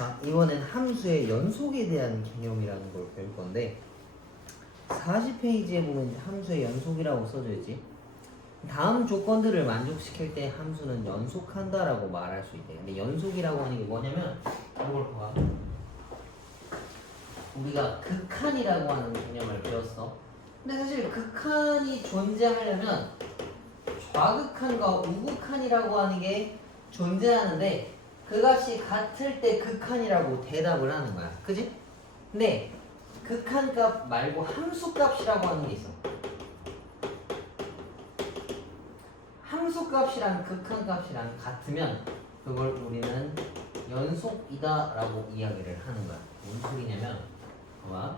자, 이번엔 함수의 연속에 대한 개념이라는 걸 배울 건데 40페이지에 보면 함수의 연속이라고 써져 있지. 다음 조건들을 만족시킬 때 함수는 연속한다라고 말할 수 있대. 근데 연속이라고 하는 게 뭐냐면 이걸 봐. 우리가 극한이라고 하는 개념을 배웠어. 근데 사실 극한이 존재하려면 좌극한과 우극한이라고 하는 게 존재하는데 그 값이 같을 때 극한이라고 대답을 하는 거야. 그지? 근데 극한값 말고 함수값이라고 하는 게 있어. 함수값이랑 극한값이랑 같으면 그걸 우리는 연속이다 라고 이야기를 하는 거야. 뭔 소리냐면 봐봐.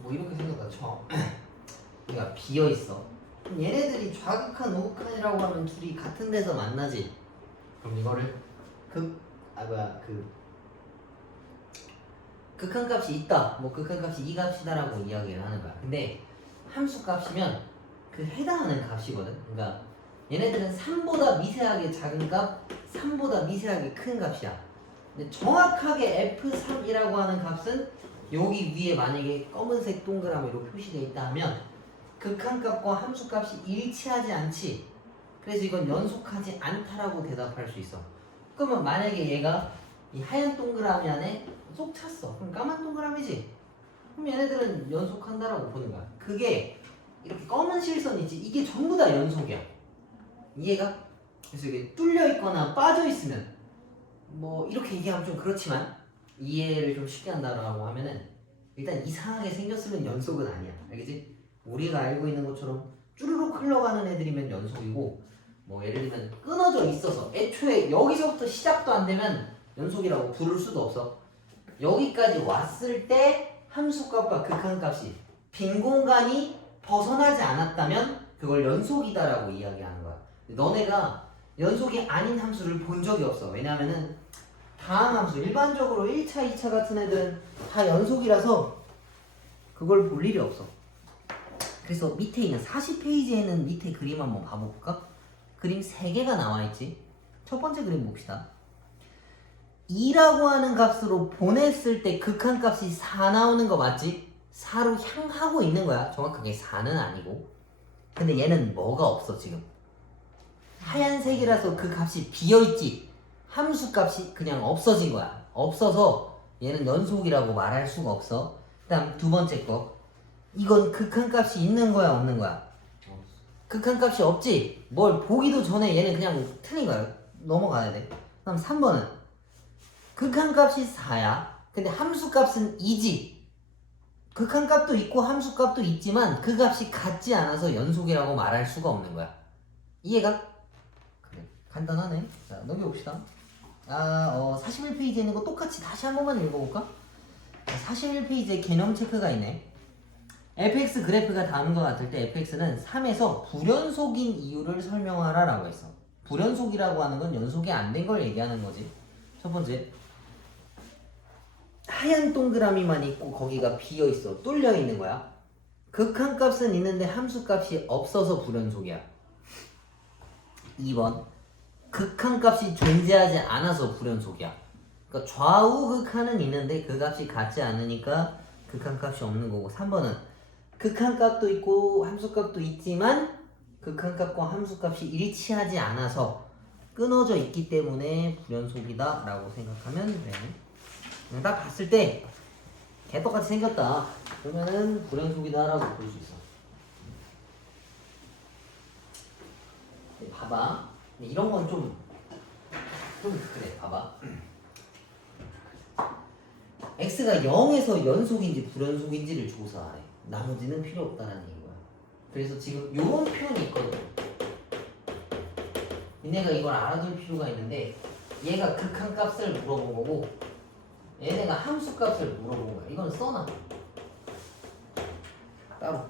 뭐 이렇게 생각하 쳐. 얘가 비어있어. 그럼 얘네들이 좌극한, 우극한이라고 하면 둘이 같은 데서 만나지. 그럼 이거를 극한값이 있다. 뭐 극한값이 이 값이다라고 이야기를 하는 거야. 근데 함수값이면 그 해당하는 값이거든. 그러니까 얘네들은 3보다 미세하게 작은 값, 3보다 미세하게 큰 값이야. 근데 정확하게 F3이라고 하는 값은 여기 위에 만약에 검은색 동그라미로 표시되어 있다 하면 극한값과 함수값이 일치하지 않지. 그래서 이건 연속하지 않다라고 대답할 수 있어. 그러면 만약에 얘가 이 하얀 동그라미 안에 쏙 찼어. 그럼 까만 동그라미지. 그럼 얘네들은 연속한다라고 보는 거야. 그게 이렇게 검은 실선이지. 이게 전부 다 연속이야. 이해가? 그래서 이게 뚫려 있거나 빠져 있으면 뭐 이렇게 얘기하면 좀 그렇지만 이해를 좀 쉽게 한다라고 하면은 일단 이상하게 생겼으면 연속은 아니야. 알겠지? 우리가 알고 있는 것처럼 쭈르륵 흘러가는 애들이면 연속이고 뭐 예를 들면 끊어져 있어서 애초에 여기서부터 시작도 안 되면 연속이라고 부를 수도 없어. 여기까지 왔을 때 함수값과 극한값이 빈 공간이 벗어나지 않았다면 그걸 연속이다라고 이야기하는 거야. 너네가 연속이 아닌 함수를 본 적이 없어. 왜냐면은 다항 함수 일반적으로 1차, 2차 같은 애들은 다 연속이라서 그걸 볼 일이 없어. 그래서 밑에 있는 40페이지에는 밑에 그림 한번 봐볼까? 그림 3개가 나와있지. 첫 번째 그림 봅시다. 2라고 하는 값으로 보냈을 때 극한값이 4 나오는 거 맞지? 4로 향하고 있는 거야. 정확하게 4는 아니고. 근데 얘는 뭐가 없어 지금. 하얀색이라서 그 값이 비어있지. 함수값이 그냥 없어진 거야. 없어서 얘는 연속이라고 말할 수가 없어. 그 다음 두 번째 거. 이건 극한값이 있는 거야 없는 거야? 극한값이 없지. 뭘 보기도 전에 얘는 그냥 틀린 거야. 넘어가야 돼. 그다음 3번은 극한값이 4야. 근데 함수값은 2지. 극한값도 있고 함수값도 있지만 그 값이 같지 않아서 연속이라고 말할 수가 없는 거야. 이해가? 그래. 간단하네. 자, 넘겨봅시다. 41페이지에 있는 거 똑같이 다시 한 번만 읽어볼까? 41페이지에 개념 체크가 있네. fx 그래프가 다음과 같을 때 fx는 3에서 불연속인 이유를 설명하라 라고 했어. 불연속이라고 하는 건 연속이 안 된 걸 얘기하는 거지. 첫 번째, 하얀 동그라미만 있고 거기가 비어 있어. 뚫려 있는 거야. 극한값은 있는데 함수값이 없어서 불연속이야. 2번, 극한값이 존재하지 않아서 불연속이야. 그러니까 좌우 극한은 있는데 그 값이 같지 않으니까 극한값이 없는 거고. 3번은 극한값도 있고 함수값도 있지만 극한값과 함수값이 일치하지 않아서 끊어져 있기 때문에 불연속이다 라고 생각하면 돼. 딱 봤을 때 개떡같이 생겼다 그러면은 불연속이다 라고 볼 수 있어. 봐봐. 이런 건 좀 그래. 봐봐. x가 0에서 연속인지 불연속인지를 조사하래. 나머지는 필요 없다라는 얘기야. 그래서 지금 요런 표현이 있거든. 얘네가 이걸 알아둘 필요가 있는데 얘가 극한값을 물어본 거고 얘네가 함수값을 물어본 거야. 이건 써놔. 따로.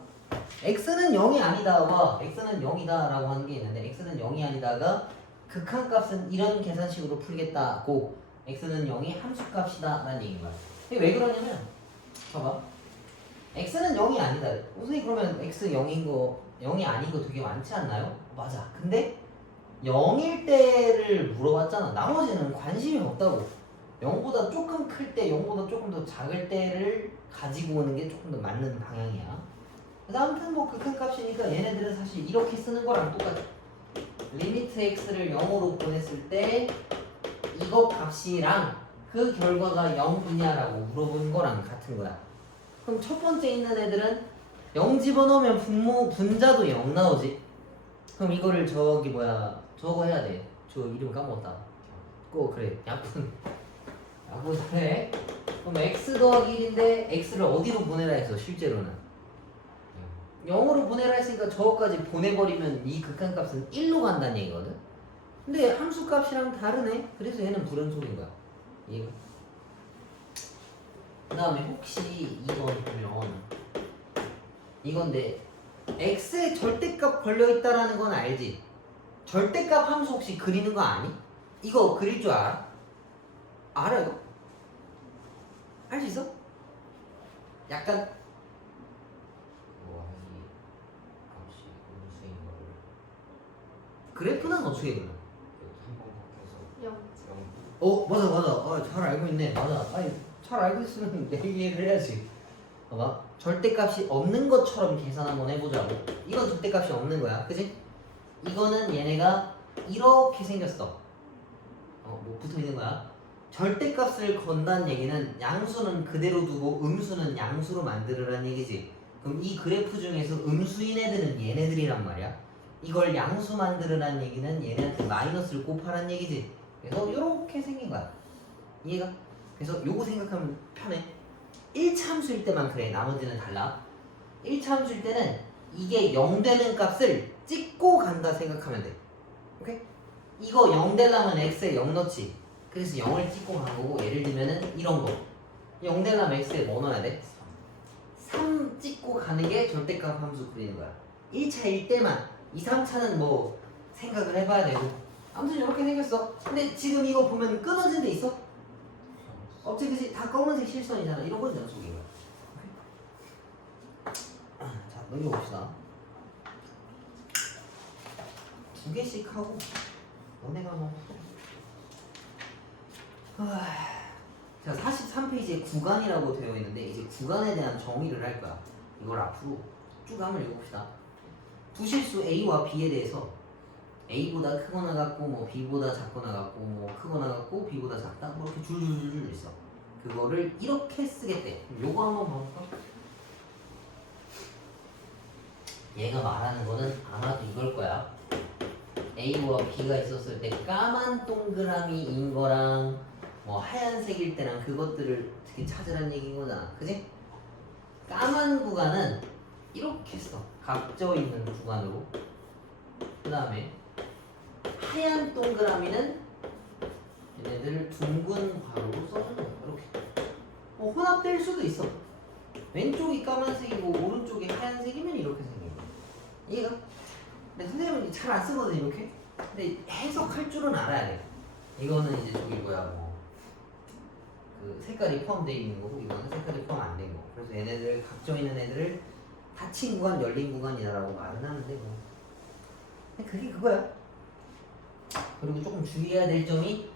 x는 0이 아니다. 봐. x는 0이다 라고 하는 게 있는데 x는 0이 아니다가 극한값은 이런 계산식으로 풀겠다고 x는 0이 함수값이다 라는 얘기인 거야. 이게 왜 그러냐면 봐봐. x는 0이 아니다. 선생님 그러면 x 0인 거 0이 아닌 거 되게 많지 않나요? 맞아. 근데 0일 때를 물어봤잖아. 나머지는 관심이 없다고. 0보다 조금 클 때, 0보다 조금 더 작을 때를 가지고 오는 게 조금 더 맞는 방향이야. 그래서 아무튼 뭐 극한값이니까 얘네들은 사실 이렇게 쓰는 거랑 똑같아. 리미트 x를 0으로 보냈을 때 이거 값이랑 그 결과가 0이냐라고 물어본 거랑 같은 거야. 그럼 첫 번째 있는 애들은 0 집어넣으면 분자도 0 나오지. 그럼 이거를 저기 뭐야 저거 해야 돼. 저 이름 까먹었다. 그래 약분 해. 그럼 x 더하기 1인데 x를 어디로 보내라 했어 실제로는? 0으로 보내라 했으니까 저거까지 보내버리면 이 극한값은 1로 간다는 얘기거든. 근데 함수값이랑 다르네. 그래서 얘는 불연속인 거야. 이해가? 그 다음에 혹시 이건 보면 이건데 x에 절대값 걸려있다라는 건 알지? 절대값 함수 혹시 그리는 거 아니? 이거 그릴 줄 알아? 알아 이거? 할 수 있어? 약간 그래프는 어떻게 그려? 맞아. 잘 알고 있네. 맞아. 아니 잘 알고 있으면 내 이해를 해야지. 봐봐. 절대값이 없는 것처럼 계산 한번 해보자고. 이건 절대값이 없는 거야, 그지? 이거는 얘네가 이렇게 생겼어. 뭐 붙어 있는 거야. 절대값을 건다는 얘기는 양수는 그대로 두고 음수는 양수로 만들으라는 얘기지. 그럼 이 그래프 중에서 음수인 애들은 얘네들이란 말이야. 이걸 양수 만들으라는 얘기는 얘네한테 마이너스를 곱하라는 얘기지. 그래서 이렇게 생긴 거야. 이해가? 그래서 요거 생각하면 편해. 1차 함수일 때만 그래. 나머지는 달라. 1차 함수일 때는 이게 0 되는 값을 찍고 간다 생각하면 돼. 오케이? 이거 0 되려면 x에 0 넣지. 그래서 0을 찍고 간 거고, 예를 들면은 이런 거 0 되려면 x에 뭐 넣어야 돼? 3 찍고 가는 게 절대값 함수 그리는 거야. 1차일 때만. 2, 3차는 뭐 생각을 해봐야 되고. 아무튼 이렇게 생겼어. 근데 지금 이거 보면 끊어진 데 있어? 없지, 그치? 다 검은색 실선이잖아. 이런 건 연속인 거야. 자, 넘겨봅시다. 2개씩 하고 너네가 뭐 자, 43페이지에 구간이라고 되어 있는데 이제 구간에 대한 정의를 할 거야. 이걸 앞으로 쭉 한번 읽어봅시다. 부실수 A와 B에 대해서 A보다 크거나 같고 뭐 B보다 작거나 같고 뭐 크거나 같고 B보다 작다 뭐 이렇게 줄줄줄줄 있어. 그거를 이렇게 쓰겠대. 요거 한번 봐볼까? 얘가 말하는 거는 아마도 이걸 거야. A와 B가 있었을 때 까만 동그라미인 거랑 뭐 하얀색일 때랑 그것들을 어떻게 찾으라는 얘기인 거잖아. 그지? 까만 구간은 이렇게 써. 각져 있는 구간으로. 그 다음에 하얀 동그라미는 얘네들 둥근 괄호로 써주는 거야. 이렇게. 뭐 혼합될 수도 있어. 왼쪽이 까만색이고 오른쪽이 하얀색이면 이렇게 생긴 거야. 이해가? 근데 선생님은 잘 안 쓰거든 이렇게. 근데 해석할 줄은 알아야 돼. 이거는 이제 저기 뭐야 그 색깔이 포함되어 있는 거고 이거는 색깔이 포함 안 된 거. 그래서 얘네들 각져 있는 애들을 닫힌 구간, 열린 구간이라고 말은 하는데 뭐 그게 그거야. 그리고 조금 주의해야 될 점이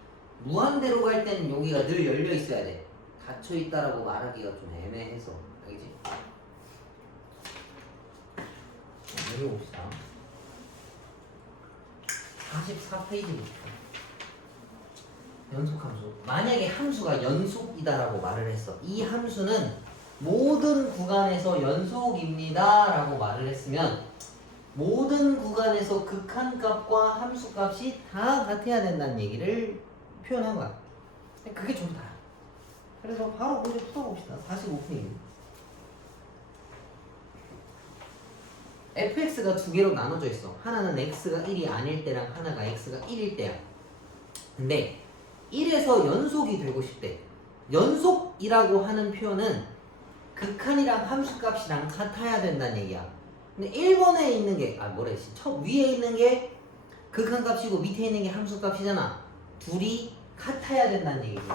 무한대로 갈 때는 여기가 늘 열려 있어야 돼. 닫혀 있다라고 말하기가 좀 애매해서. 알겠지? 내려봅시다. 44페이지부터. 연속함수. 만약에 함수가 연속이다라고 말을 했어. 이 함수는 모든 구간에서 연속입니다 라고 말을 했으면 모든 구간에서 극한값과 함수값이 다 같아야 된다는 얘기를 표현한 거야. 그게 좋다. 그래서 바로 문제 풀어봅시다. 45페이지. fx가 두 개로 나눠져 있어. 하나는 x가 1이 아닐 때랑 하나가 x가 1일 때야. 근데 1에서 연속이 되고 싶대. 연속이라고 하는 표현은 극한이랑 함수값이랑 같아야 된다는 얘기야. 근데 1번에 있는 게 첫 위에 있는 게 극한값이고 밑에 있는 게 함수값이잖아. 둘이 같아야 된다는 얘기지.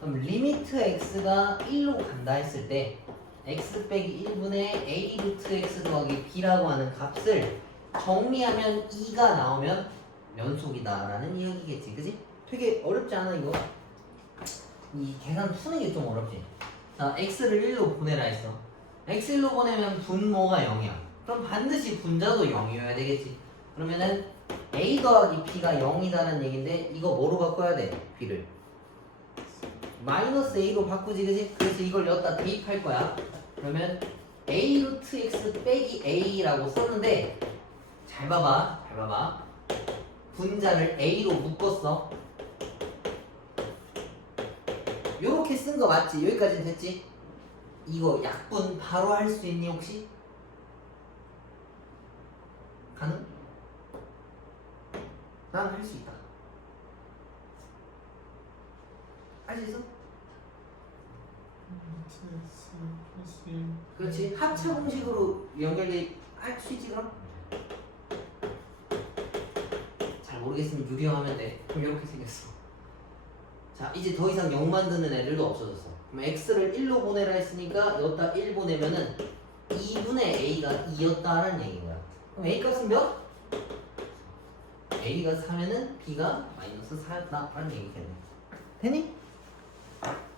그럼 리미트 x가 1로 간다 했을 때 x 빼기 1분의 a 루트 x 더하기 b라고 하는 값을 정리하면 2가 나오면 연속이다라는 이야기겠지, 그지? 되게 어렵지 않아 이거? 이 계산 푸는 게 좀 어렵지. 자, x를 1로 보내라 했어. x 1로 보내면 분모가 0이야. 그럼 반드시 분자도 0이어야 되겠지. 그러면은 a 더하기 b가 0이다는 얘긴데 이거 뭐로 바꿔야 돼? b를 마이너스 a로 바꾸지, 그지? 그래서 이걸 여기다 대입할 거야. 그러면 a 루트 x 빼기 a라고 썼는데 잘 봐봐, 잘 봐봐. 분자를 a로 묶었어. 요렇게 쓴 거 맞지? 여기까지는 됐지? 이거 약분 바로 할 수 있니 혹시? 가능? 난 할 수 있다. 할 수 있어? 그렇지. 합차 공식으로 연결돼 할 수 있지 그럼? 잘 모르겠으면 유리화하면 돼. 그럼 이렇게 생겼어. 자, 이제 더 이상 0 만드는 애들도 없어졌어. 그럼 x를 1로 보내라 했으니까 여기다 1 보내면은 2분의 a가 2였다는 얘기인 거야. 그럼 a 값은 몇? a가 4면은 b가 마이너스 4였다라는 얘기겠네. 되니?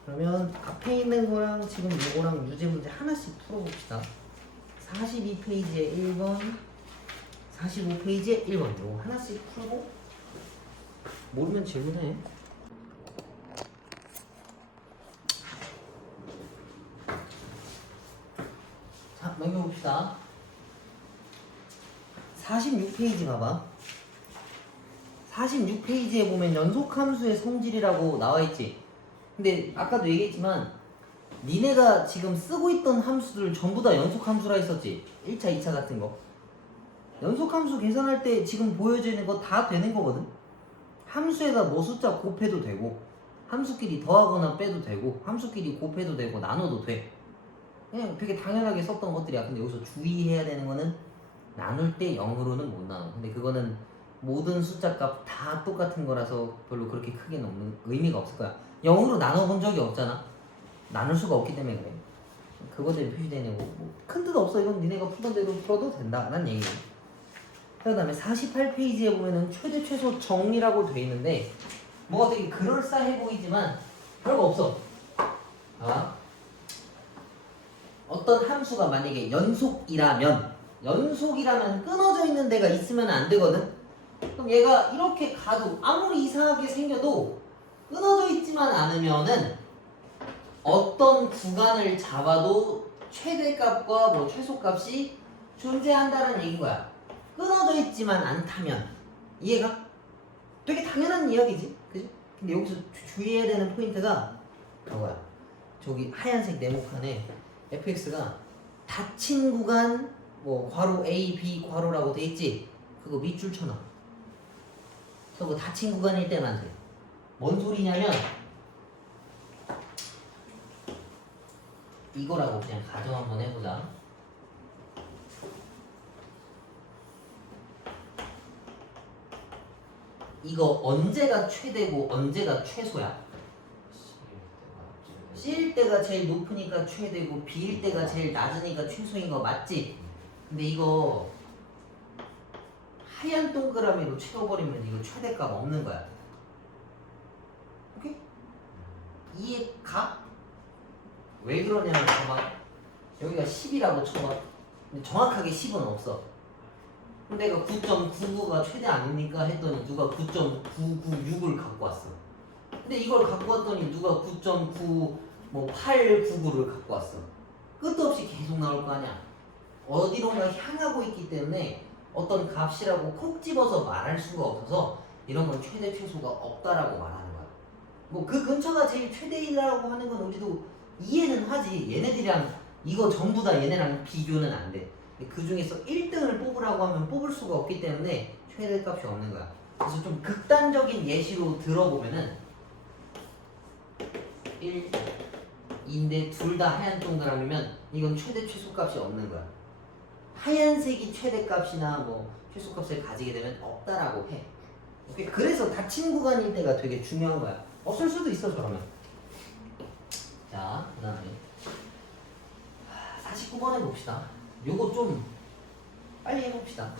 그러면 앞에 있는 거랑 지금 이거랑 유제 문제 하나씩 풀어봅시다. 42페이지에 1번, 45페이지에 1번 이거 하나씩 풀고 모르면 질문해. 자, 넘겨봅시다. 46페이지 봐봐. 46페이지에 보면 연속함수의 성질이라고 나와있지. 근데 아까도 얘기했지만 니네가 지금 쓰고 있던 함수들 전부 다 연속함수라 했었지. 1차, 2차 같은 거. 연속함수 계산할 때 지금 보여지는 거 다 되는 거거든. 함수에다 뭐 숫자 곱해도 되고 함수끼리 더하거나 빼도 되고 함수끼리 곱해도 되고 나눠도 돼. 그냥 되게 당연하게 썼던 것들이야. 근데 여기서 주의해야 되는 거는 나눌 때 0으로는 못 나눠. 근데 그거는 모든 숫자 값 다 똑같은 거라서 별로 그렇게 크게는 없는 의미가 없을 거야. 0으로 나눠본 적이 없잖아. 나눌 수가 없기 때문에 그래. 그거대로 표시되는 거고 큰 뜻 없어. 이건 니네가 풀던 대로 풀어도 된다라는 얘기야. 그 다음에 48페이지에 보면은 최대 최소 정리라고 돼 있는데 뭐가 되게 그럴싸해 보이지만 별거 없어. 아, 어떤 함수가 만약에 연속이라면 끊어져 있는 데가 있으면 안 되거든. 그럼 얘가 이렇게 가도 아무리 이상하게 생겨도 끊어져 있지만 않으면은 어떤 구간을 잡아도 최대값과 뭐 최소값이 존재한다는 얘기인 거야. 끊어져 있지만 않다면. 이해가? 되게 당연한 이야기지, 그지? 근데 여기서 주의해야 되는 포인트가 그거야. 저기 하얀색 네모칸에 fx가 닫힌 구간 뭐 괄호 a, b 괄호라고 돼 있지? 그거 밑줄 쳐놔. 그거 닫힌 구간일 때만 돼. 뭔 소리냐면 이거라고 그냥 가정 한번 해보자. 이거 언제가 최대고 언제가 최소야? C일 때가 제일 높으니까 최대고 B일 때가 제일 낮으니까 최소인 거 맞지? 근데 이거 하얀 동그라미로 채워버리면 이거 최대값 없는 거야. 오케이? 이해가? 왜 그러냐면 봐봐. 여기가 10이라고 쳐봐. 근데 정확하게 10은 없어. 근데 내가 9.99가 최대 아닙니까? 했더니 누가 9.996을 갖고 왔어. 근데 이걸 갖고 왔더니 누가 9.9 뭐 899를 갖고 왔어. 끝도 없이 계속 나올 거 아니야. 어디론가 향하고 있기 때문에 어떤 값이라고 콕 집어서 말할 수가 없어서 이런 건 최대 최소가 없다라고 말하는 거야. 뭐 그 근처가 제일 최대이라고 하는 건 우리도 이해는 하지. 얘네들이랑 이거 전부 다 얘네랑 비교는 안 돼. 그 중에서 1등을 뽑으라고 하면 뽑을 수가 없기 때문에 최대값이 없는 거야. 그래서 좀 극단적인 예시로 들어보면은 1인데 둘 다 하얀 동그라미면 이건 최대 최소값이 없는 거야. 하얀색이 최대값이나 뭐 최소값을 가지게 되면 없다라고 해. 오케이? 그래서 닫힌 구간일 때가 되게 중요한 거야. 없을 수도 있어 저러면. 자, 그 다음에 49번 해봅시다. 요거 좀 빨리 해봅시다.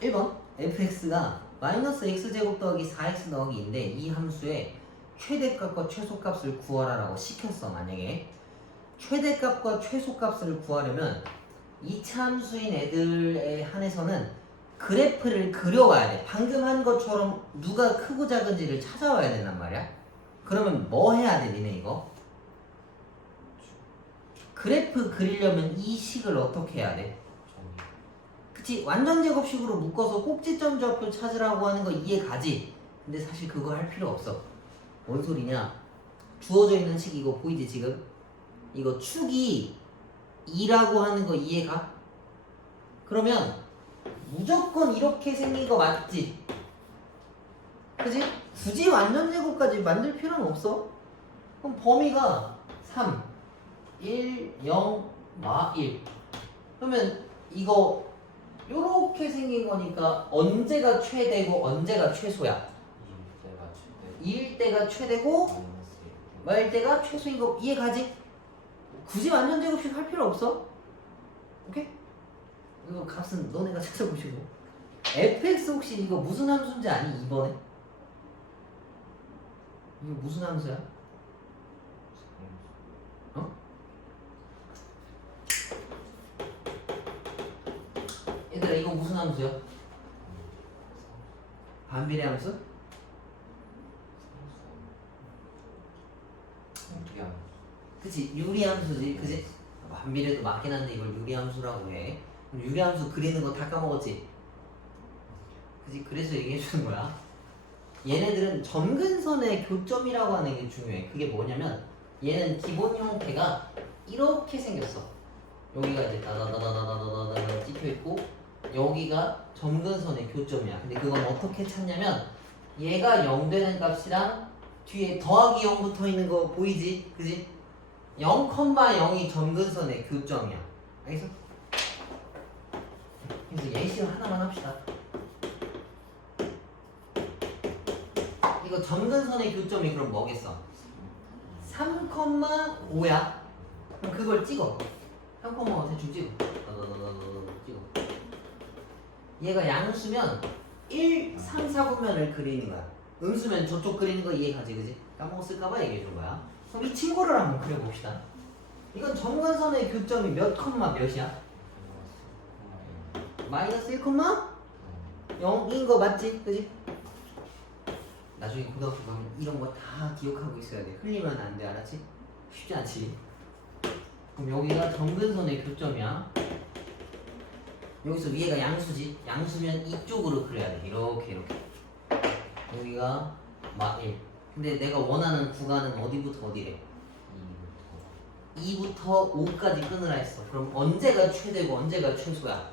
1번 fx가 마이너스 x제곱 더하기 4x 더하기 2인데 이 함수의 최대값과 최소값을 구하라라고 시켰어. 만약에 최대값과 최소값을 구하려면 이차 함수인 애들에 한해서는 그래프를 그려와야 돼. 방금 한 것처럼 누가 크고 작은지를 찾아와야 된단 말이야. 그러면 뭐 해야 돼 니네 이거? 그래프 그리려면 이 식을 어떻게 해야 돼? 그치? 완전 제곱식으로 묶어서 꼭지점 좌표 찾으라고 하는 거 이해 가지? 근데 사실 그거 할 필요 없어. 뭔 소리냐? 주어져 있는 식 이거 보이지 지금? 이거 축이 2라고 하는 거 이해가? 그러면 무조건 이렇게 생긴 거 맞지? 그치? 굳이 완전 제곱까지 만들 필요는 없어. 그럼 범위가 3, 1, 0, 1. 그러면 이거 요렇게 생긴 거니까 언제가 최대고 언제가 최소야? 2일 때가 최대고 마일 때가 최소인 거 이해 가지? 굳이 완전 제곱식 할 필요 없어. 오케이? 이거 값은 너네가 찾아보시고. fx 혹시 이거 무슨 함수인지 아니? 이번에? 이거 무슨 함수야? 어? 얘들아 이거 무슨 함수야? 반비례 함수? 그치 유리함수지 그치? 반비례도 맞긴 한데 이걸 유리함수라고 해. 그럼 유리함수 그리는 거 다 까먹었지? 그치? 그래서 얘기해주는 거야. 얘네들은 점근선의 교점이라고 하는 게 중요해. 그게 뭐냐면 얘는 기본 형태가 이렇게 생겼어. 여기가 이제 다다다다다다다다 찍혀있고 여기가 점근선의 교점이야. 근데 그건 어떻게 찾냐면 얘가 0 되는 값이랑 뒤에 더하기 0 붙어 있는 거 보이지? 그지? 0,0이 점근선의 교점이야. 알겠어? 그래서 예시를 하나만 합시다. 이거 점근선의 교점이 그럼 뭐겠어? 3,5야. 그럼 그걸 찍어. 3,5 대충 찍어. 찍어. 얘가 양수면 1, 3, 4분면을 그리는 거야. 음수면 저쪽 그리는 거 이해가지, 그지? 까먹었을까봐 얘기해준 거야. 그럼 이 친구를 한번 그려봅시다. 이건 점근선의 교점이 몇 컴마 몇이야? 마이너스 1 컴마 0인 거 맞지? 그지? 나중에 고등학교 가면 이런 거 다 기억하고 있어야 돼. 흘리면 안 돼, 알았지? 쉽지 않지? 그럼 여기가 점근선의 교점이야. 여기서 위에가 양수지? 양수면 이쪽으로 그려야 돼. 이렇게 여기가 마1. 근데 내가 원하는 구간은 어디부터 어디래? 2부터 5까지 끊으라 했어. 그럼 언제가 최대고 언제가 최소야?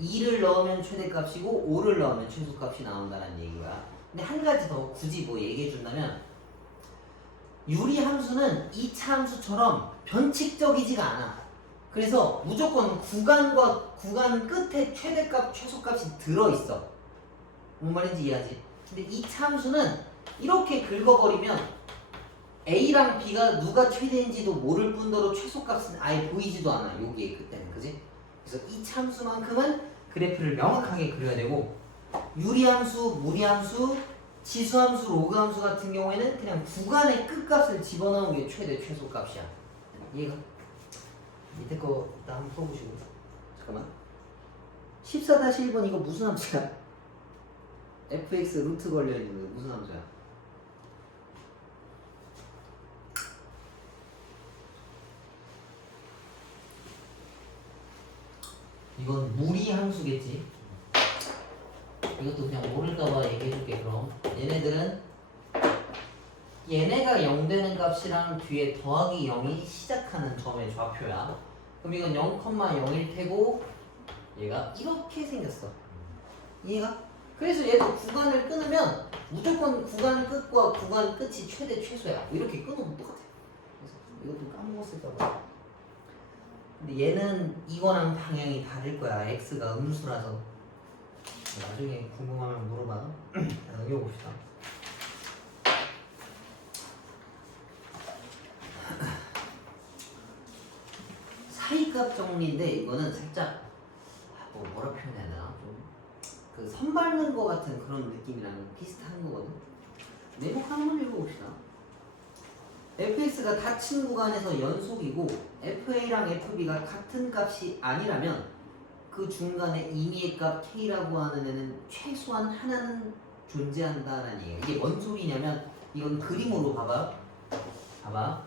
2를 넣으면 최대값이고 5를 넣으면 최소값이 나온다는 얘기야. 근데 한 가지 더 굳이 뭐 얘기해 준다면 유리함수는 2차 함수처럼 변칙적이지가 않아. 그래서 무조건 구간과 구간 끝에 최대값, 최소값이 들어있어. 뭔 말인지 이해하지? 근데 2차 함수는 이렇게 긁어버리면 A랑 B가 누가 최대인지도 모를 뿐더러 최소값은 아예 보이지도 않아. 여기에 그때는. 그지? 그래서 이 참수만큼은 그래프를 명확하게 그려야 되고 유리함수, 무리함수, 지수함수, 로그함수 같은 경우에는 그냥 구간의 끝값을 집어넣은 게 최대 최소값이야. 이해가? 밑에 거 일단 한번 풀어보시고. 잠깐만. 14-1번 이거 무슨 함수야? fx 루트 걸려있는 거 무슨 함수야? 이건 무리함수겠지. 이것도 그냥 모를까봐 얘기해줄게. 그럼 얘네들은 얘네가 0 되는 값이랑 뒤에 더하기 0이 시작하는 점의 좌표야. 그럼 이건 0,0일 테고 얘가 이렇게 생겼어. 이해가? 그래서 얘도 구간을 끊으면 무조건 구간 끝과 구간 끝이 최대 최소야. 이렇게 끊으면 똑같아. 그래서 이것도 까먹었을까봐. 근데 얘는 이거랑 방향이 다를 거야. x가 음수라서. 나중에 궁금하면 물어봐. 넘겨봅시다. 사이값 정리인데 이거는 살짝 뭐라 표현해야 되나? 좀 그 선 밟는 거 같은 그런 느낌이랑 비슷한 거거든. 네모 한번 읽어봅시다. fx가 닫힌 구간에서 연속이고 fa랑 fb가 같은 값이 아니라면 그 중간에 임의의 값 k라고 하는 애는 최소한 하나는 존재한다는 얘기예요. 이게 뭔 소리냐면 이건 그림으로 봐봐. 봐봐.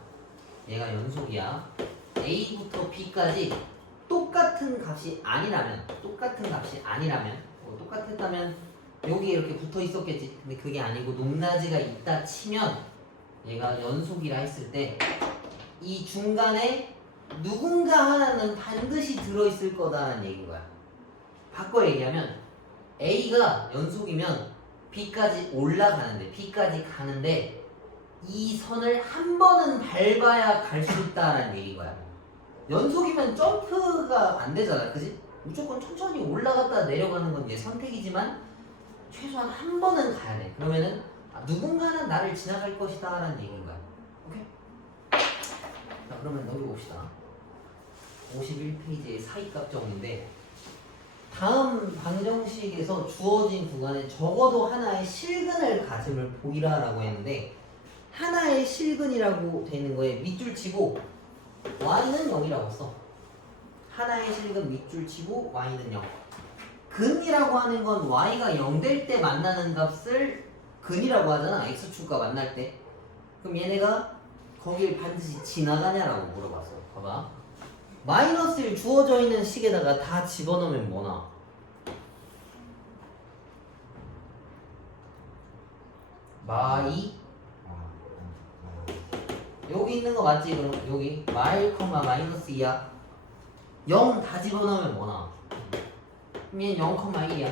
얘가 연속이야. a부터 b까지 똑같은 값이 아니라면 똑같았다면 여기에 이렇게 붙어 있었겠지. 근데 그게 아니고 높낮이가 있다 치면 얘가 연속이라 했을 때 이 중간에 누군가 하나는 반드시 들어있을 거다라는 얘기인 거야. 바꿔 얘기하면 A가 연속이면 B까지 올라가는데 B까지 가는데 이 선을 한 번은 밟아야 갈 수 있다라는 얘기인 거야. 연속이면 점프가 안 되잖아, 그지? 무조건 천천히 올라갔다 내려가는 건 얘 선택이지만 최소한 한 번은 가야 돼. 그러면은 누군가는 나를 지나갈 것이다 라는 얘기인 거야. 오케이? 자, 그러면 여기 봅시다. 51페이지의 사이값 정리인데 다음 방정식에서 주어진 구간에 적어도 하나의 실근을 가짐을 보이라 라고 했는데 하나의 실근이라고 되는 거에 밑줄 치고 y는 0이라고 써. 하나의 실근 밑줄 치고 y는 0. 근이라고 하는 건 y가 0 될 때 만나는 값을 근이라고 하잖아. x축과 만날 때. 그럼 얘네가 거길 반드시 지나가냐라고 물어봤어. 봐봐. 마이너스 1 주어져 있는 식에다가 다 집어넣으면 뭐 나와? 마이 여기 있는 거 맞지? 그럼 여기 마일 컴마 마이너스 2야. 0 다 집어넣으면 뭐 나와? 그럼 얘는 0,1이야.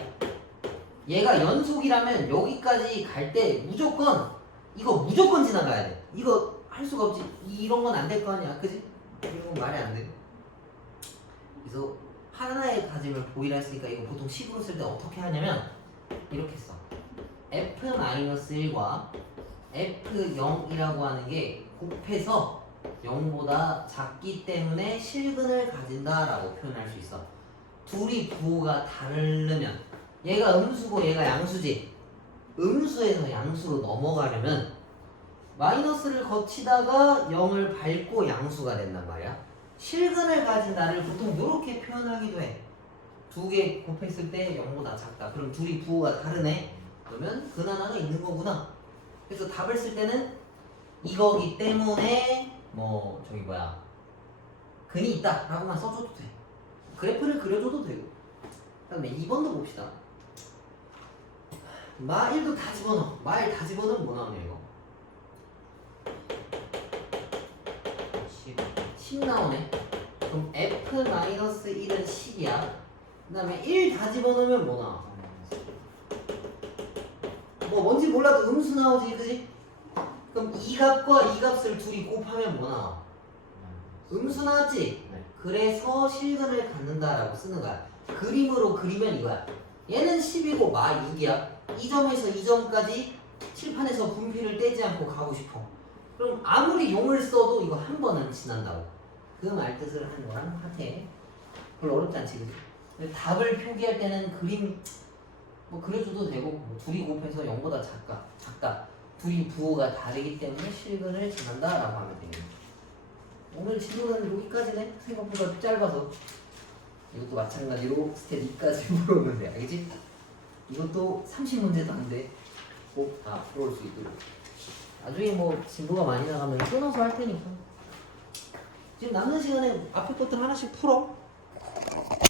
얘가 연속이라면 여기까지 갈 때 무조건 지나가야 돼. 이거 할 수가 없지. 이런 건 안 될 거 아니야, 그지? 이런 건 말이 안 돼. 그래서 하나의 가짐을 보이라 했으니까 이거 보통 식으로 쓸 때 어떻게 하냐면 이렇게 써. f-1과 f0이라고 하는 게 곱해서 0보다 작기 때문에 실근을 가진다라고 표현할 수 있어. 둘이 부호가 다르면 얘가 음수고 얘가 양수지. 음수에서 양수로 넘어가려면 마이너스를 거치다가 0을 밟고 양수가 된단 말이야. 실근을 가진 나를 보통 이렇게 표현하기도 해. 두 개 곱했을 때 0보다 작다. 그럼 둘이 부호가 다르네. 그러면 근 하나가 있는 거구나. 그래서 답을 쓸 때는 이거기 때문에 근이 있다 라고만 써줘도 돼. 그래프를 그려줘도 되고. 그다음에 2번도 봅시다. 마 1도 다 집어넣어. 마 1 다 집어넣으면 뭐 나오냐 이거? 10 나오네. 그럼 f-1은 10이야. 그 다음에 1 다 집어넣으면 뭐 나와? 뭔지 몰라도 음수 나오지, 그지? 그럼 이 값과 이 값을 둘이 곱하면 뭐 나와? 음수 나왔지? 네. 그래서 실근을 갖는다라고 쓰는 거야. 그림으로 그리면 이거야. 얘는 10이고 마 6이야. 이 점에서 이 점까지 칠판에서 분필을 떼지 않고 가고 싶어. 그럼 아무리 용을 써도 이거 한 번은 지난다고. 그 말 뜻을 하는 거랑 같아. 별로 어렵지 않지, 그지? 답을 표기할 때는 그림 그려줘도 되고 둘이 곱해서 0보다 작다. 둘이 부호가 다르기 때문에 실근을 지난다라고 하면 되겠네. 오늘 지도는 여기까지네. 생각보다 짧아서. 이것도 마찬가지로 스텝 2까지 물어보면 돼. 알겠지? 이것도 30문제도 안 돼. 꼭 다 풀어올 수 있도록. 나중에 진도가 많이 나가면 끊어서 할 테니까. 지금 남는 시간에 앞에 것들 하나씩 풀어.